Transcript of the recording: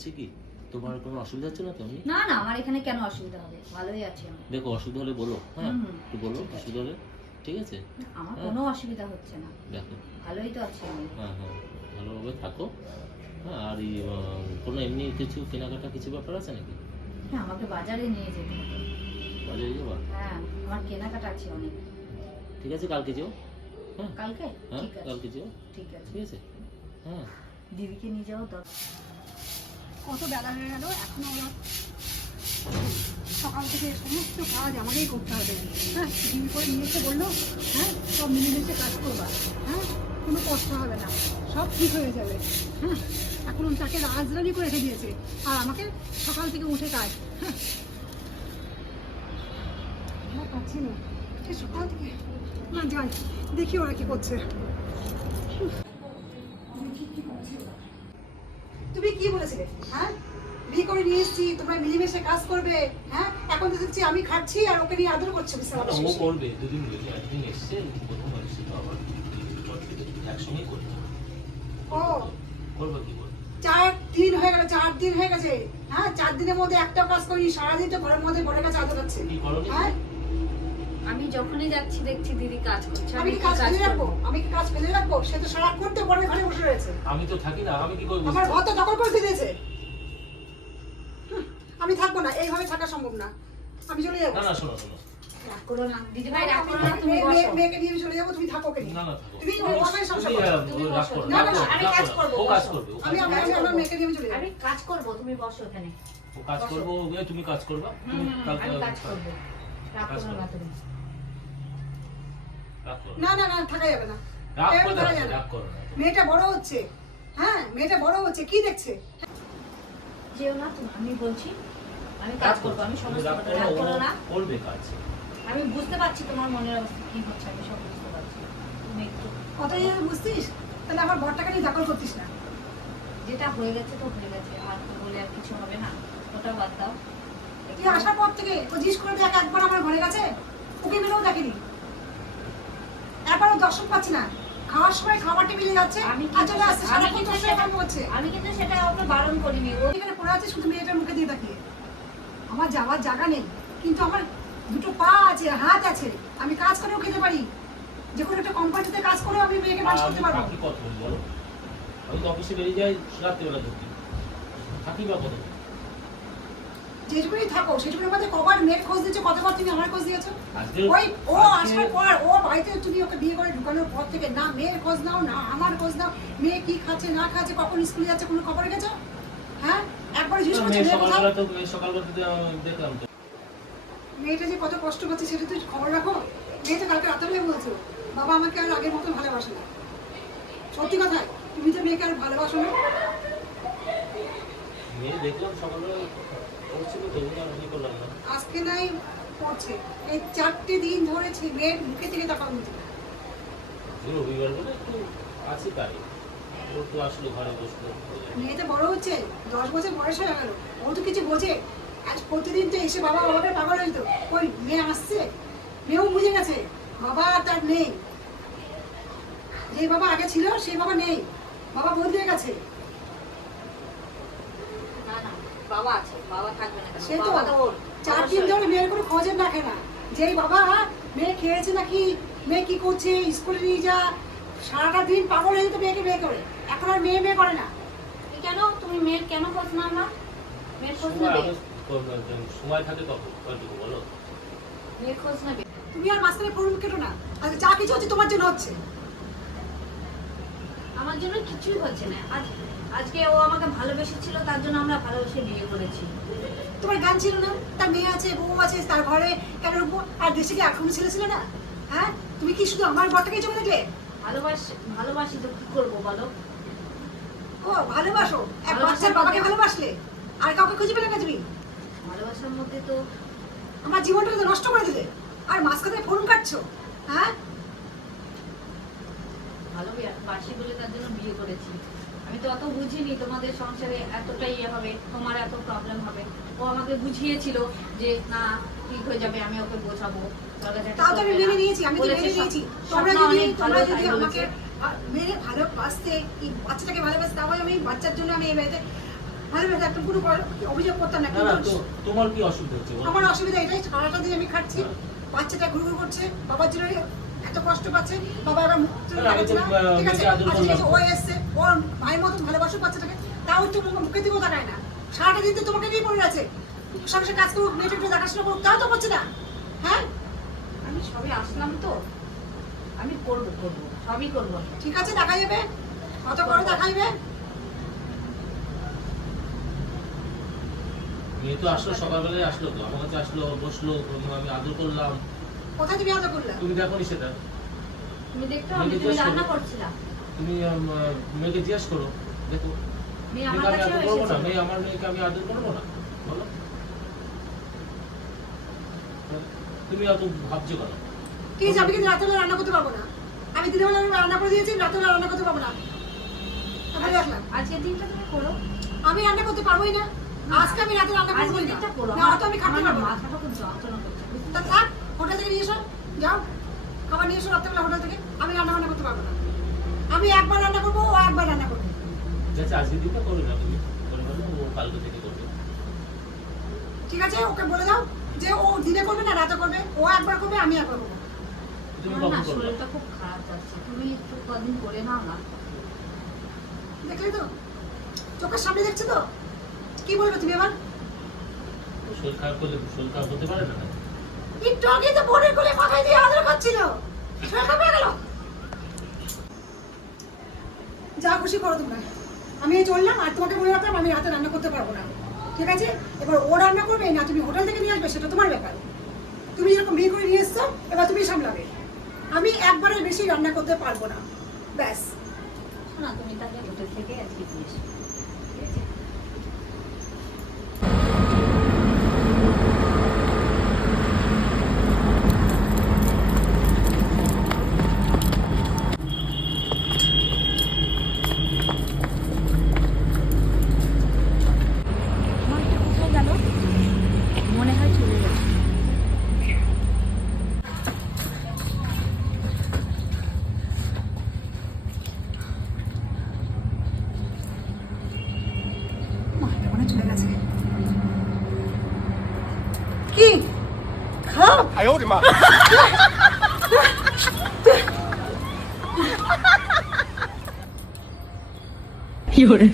হচ্ছে কি? তোমার কোনো অসুবিধা হচ্ছে না তো এমনি? না না আমার এখানে কেন অসুবিধা হবে? ভালোই আছি আমি। দেখো অসুবিধা হলে বলো হ্যাঁ? একটু বলো অসুবিধা হলে ঠিক আছে? আমার হ্যাঁ। কোনো অসুবিধা হচ্ছে না। দেখো। ভালোই তো আছি আমি। হ্যাঁ হ্যাঁ। ভালোভাবে থাকো। হ্যাঁ আর এই, কোনো এমনি কিছু কেনাকাটা কিছু ব্যাপার আছে নাকি? হ্যাঁ আমাকে বাজারে নিয়ে যেতে হবে। বাজারে যাবা? হ্যাঁ আমার কেনাকাটা আছে অনেক। ঠিক আছে কালকে যেও। হ্যাঁ? কালকে? হ্যাঁ কালকে যেও। ঠিক আছে। ঠিক আছে? হ্যাঁ। দিদিকে নিয়ে যাও দরকার। কত বেলা হয়ে গেল, এখনও ওরা সকাল থেকে সমস্ত কাজ আমাকেই করতে হবে। হ্যাঁ করে নিয়ে এসে বলল হ্যাঁ সব মিলেমিশে কাজ করবা। হ্যাঁ কোনো কষ্ট হবে না। সব ঠিক হয়ে যাবে। হ্যাঁ এখন তাকে রাজরানি করে রেখে দিয়েছে। আর আমাকে সকাল থেকে উঠে কাজ। হ্যাঁ। পাচ্ছি না। সকাল থেকে না, যাই, দেখি ওরা কি করছে দেখি কি করছে ওরা। তুমি কি বলেছিলে? হ্যাঁ? বিয়ে করে নিয়ে এসেছি তোমরা মিলেমিশে কাজ করবে হ্যাঁ? এখন তো দেখছি আমি খাচ্ছি আর ওকে নিয়ে আদর করছে বুঝতে ও করবে দুদিন মিলে একদিন এসছে প্রথম এসছে তো আবার একসঙ্গে করবে ও। করবে কি করবে চার দিন হয়ে গেল চার দিন হয়ে গেছে হ্যাঁ? চার দিনের মধ্যে একটাও কাজ করিনি সারাদিন তো ঘরের মধ্যে বড়ের কাছে আদর হচ্ছে। হ্যাঁ? আমি যখনই যাচ্ছি দেখছি দিদি কাজ করছে আমি কাজ ফেলে রাখব? আমি কি কাজ ফেলে রাখব? সে তো সারাক্ষণ তো বড়ের ঘরে বসে রয়েছে। আমি তো থাকি না আমি কি করব? আমার ঘর তো দখল করে দিয়েছে আমি থাকব না এইভাবে থাকা সম্ভব না। আমি চলে যাব। না না শোনো শোনো। রাগ করো না। দিদি ভাই রাগ করো না তুমি মেয়ে- মেয়ে- বসো মেয়েকে নিয়ে আমি চলে যাব তুমি থাকো ওকে না না তুমি তুমি- ওখানে সংসার তুমি, করো। আহ, তুমি রাগ বসো। করো, না, রাগ না, করো, আমি রাগ কাজ করব, ও কাজ বসো। করবে ও আমি কাজ আমি করবে। আমি আমার মেয়েকে নিয়ে চলে যাব। আমি কাজ করব তুমি বসো এখানে কাজ করব তুমি কাজ করবা তুমি কাজ রাগ না তুমি। না না না থাকা যাবে না। মেয়েটা বড় হচ্ছে। হ্যাঁ মেয়েটা বড় হচ্ছে। কি দেখছে? যেও না তুমি আমি বলছি আমি কাজ করব আমি সমস্ত রাগ করো, না। করবে কাজ আমি বুঝতে পারছি তোমার মনের অবস্থা কি হচ্ছে আমি সব বুঝতে পারছি। তুমি একটু কথাই যদি বুঝতিস তাহলে আমার ঘরটাকে নিয়ে দখল করতিস না। যেটা হয়ে গেছে তো হয়ে গেছে আর তো বলে আর কিছু হবে না। ওটা বাদ দাও। তুই আসার পর থেকে ও জিজ্ঞেস করে দেখ একবার আমার ঘরে গেছে? ওকে মেলেও দেখেনি। একবারও দর্শন পাচ্ছি না। খাওয়ার সময় খাবার টেবিলে যাচ্ছে আমি চলে আসছে সারাক্ষণ গল্প করছে আমি কিন্তু সেটা ওকে বারণ করিনি। ও এখানে পড়ে আছে শুধু মেয়েটার মুখে দিয়ে তাকিয়ে। আমার যাওয়ার জায়গা নেই কিন্তু আমার দুটো পা আছে হাত আছে আমি কাজ করেও খেতে পারি। যে কোনো একটা কোম্পানিতে কাজ করেও আমি মেয়েকে মানুষ করতে পারব। আমি তো অফিসে বেরিয়ে যাই রাত্রিবেলা ঢুকি থাকি বা কত যেটুকুনি থাকো সেটুকুনির মধ্যে কবার মেয়ের খোঁজ দিচ্ছ কতবার তুমি আমার খোঁজ দিয়েছ? ওই ও আসার পর ও বাড়িতে তুমি ওকে বিয়ে করে ঢুকানোর পর থেকে না মেয়ের খোঁজ নাও না আমার খোঁজ নাও মেয়ে কি খাচ্ছে না খাচ্ছে কখন স্কুলে যাচ্ছে কোনো খবর রেখেছো? হ্যাঁ? একবার জিজ্ঞেস করছ মেয়ে মেয়ে কোথায় তো মেয়ে তো দেখলাম মেয়েটা যে কত কষ্ট পাচ্ছে সেটা তুই খবর রাখো। মেয়েটা কালকে রাত্রে বলছো বাবা আমাকে আর আগের মতো ভালোবাসে না। সত্যি কথা তুমি তো মেয়েকে আর ভালোবাসো না। মেয়ে দেখলাম সকালবেলা। আজকে নাই পড়ছে এই চারটে দিন ধরেছে মেয়ের মুখে থেকে তাকানো হচ্ছে রবিবার বলে একটু আছি তাই। ও তো আসলো ঘরে বসল। মেয়েটা বড় হচ্ছে দশ বছর বয়স হয়ে গেল। ও তো কিছু বোঝে। আজ প্রতিদিন তো এসে বাবা বাবাকে পাগল হইতো ওই মেয়ে আসছে? মেয়েও বুঝে গেছে বাবা তার নেই। যে বাবা আগে ছিল সেই বাবা নেই। বাবা বদলে গেছে। বাবা আছে বাবা থাকবে না সে তো চার দিন ধরে মেয়ের কোনো খোঁজের রাখে না। যেই বাবা মেয়ে খেয়েছে নাকি মেয়ে কি করছে স্কুলে নিয়ে যা সারাটা দিন পাগল হয়ে যেত মেয়েকে বিয়ে করে। এখন আর মেয়ে মেয়ে করে না। কেন? তুমি মেয়ের কেন খোঁজ নাও না? মেয়ের খোঁজ নেবে? সময় থাকে কত বলো? মেয়ের খোঁজ নেবে? তুমি আর মাঝখানে ফোন কেটো না। আর যা কিছু হচ্ছে তোমার জন্য হচ্ছে। আমার জন্য কিছুই হচ্ছে না। আজ আজকে ও আমাকে ভালোবেসেছিল তার জন্য আমরা ভালোবেসে বিয়ে করেছি। তোমার গান ছিল না? তার মেয়ে আছে বউ আছে তার ঘরে কেন আর দেশে কি এখন ছেলে ছিল না? হ্যাঁ? তুমি কি শুধু আমার ঘরটাকেই চোখে দেখলে? ভালোবাস ভালোবাসি তো কি করব বলো? ও ভালোবাসো। এক বাচ্চার বাবাকে ভালোবাসলে? আর কাউকে খুঁজে পেলে না তুমি? ভালোবাসার মধ্যে তো আমার জীবনটা তো নষ্ট করে দিলে। আর মাঝখানে ফোন কাটছো হ্যাঁ? ভালোবাসি বলে তার জন্য বিয়ে করেছি। আমি তো অত বুঝিনি তোমাদের সংসারে এতটাই ইয়ে হবে তোমার এত প্রবলেম হবে। ও আমাকে বুঝিয়েছিল যে না ঠিক হয়ে যাবে আমি ওকে বোঝাবো। তাও তো আমি মেনে নিয়েছি আমি তো মেনে নিয়েছি। তোমরা যদি তোমরা যদি আমাকে। মেরে ভালোবাসতে এই বাচ্চাটাকে ভালোবাসতে তাও আমি বাচ্চার জন্য আমি এই বাড়িতে ভালো ভালো একটা কোনো বড় অভিযোগ করতাম না না না কিন্তু তোমার কি অসুবিধা হচ্ছে? আমার অসুবিধা এটাই সারাটা দিন আমি খাচ্ছি বাচ্চাটা ঘুরঘুর করছে বাবার জন্য এত কষ্ট পাচ্ছে বাবা এবার মুখ তুলে আমি তো, দেখাচ্ছে না। ঠিক আছে আজকে ও এসছে ওর ভাইয়ের মতন ভালোবাসো বাচ্চাটাকে তাও একটু মুখ- দিকেও তাকায় না। সারাটা দিন তো তোমাকে নিয়ে পড়ে আছে। সংসার কাজ করুক মেয়েটা একটু দেখাশোনা করুক তাও তো করছে না। হ্যাঁ? আমি সবে আসলাম তো। আমি করব করব সবই করব। ঠিক আছে দেখা যাবে। কত করে দেখা যাবে? মেয়ে তো আসলো সকালবেলায় আসলো তো। আমার কাছে আসলো বসল আমি আদর করলাম। কোথায় তুমি আলাদা করলে? তুমি দেখো নি সেটা তুমি দেখতে আমি তুমি রান্না করব। করছিলাম তুমি মেয়েকে জিজ্ঞেস করো দেখো। মেয়ে আমার কাছে আদর না মেয়ে আমার মেয়েকে আমি আদর করব না বলো। তুমি অত ভাবছ কেন? ঠিক আছে আমি কিন্তু রাত্রেবেলা রান্না করতে পারব না। আমি দিনের বেলা রান্না করে দিয়েছি রাত্রেবেলা রান্না করতে পারব না। আমি রাখলাম আজকের দিনটা তুমি করো। আমি রান্না করতে পারবোই না। আজকে আমি রাতে রান্না আজকের না আমি খাতে পারব না। মাথাটা খুব যন্ত্রণা করছে তা থাক। হোটেল থেকে নিয়ে এসো। যাও। খাবার নিয়ে এসো রাত্রেবেলা হোটেল থেকে। আমি রান্না বান্না করতে পারব না। আমি একবার রান্না করব ও একবার রান্না করবে। আজকে দিনটা করবে না? তুমি করে বলো ও কালকে থেকে করবে। ঠিক আছে ওকে বলে দাও যে ও দিনে করবে না রাতে করবে। ও একবার করবে আমি একবার করব। তুমি না শরীরটা খুব খারাপ যাচ্ছে। তুমি একটু কদিন করে নাও না। দেখলে তো? চোখের সামনে দেখছ তো? কি বলবে তুমি এবার? শরীর খারাপ করলে শরীর খারাপ হতে পারে না? একটু আগে তো বোনের কোলে মাথায় দিয়ে আদর করছিল। গেল। যা খুশি করো তোমরা। আমি এই চললাম আর তোমাকে বলে রাখলাম আমি রাতে রান্না করতে পারব না। ঠিক আছে? এবার ও রান্না করবে না তুমি হোটেল থেকে নিয়ে আসবে সেটা তোমার ব্যাপার। তুমি যেরকম বিয়ে করে নিয়ে এসছো এবার তুমি সামলাবে। আমি একবারের বেশি রান্না করতে পারব না। ব্যাস। না তুমি তাকে হোটেল থেকে আজকে দিয়ে এসো। 疼！哎呦我的妈！有人。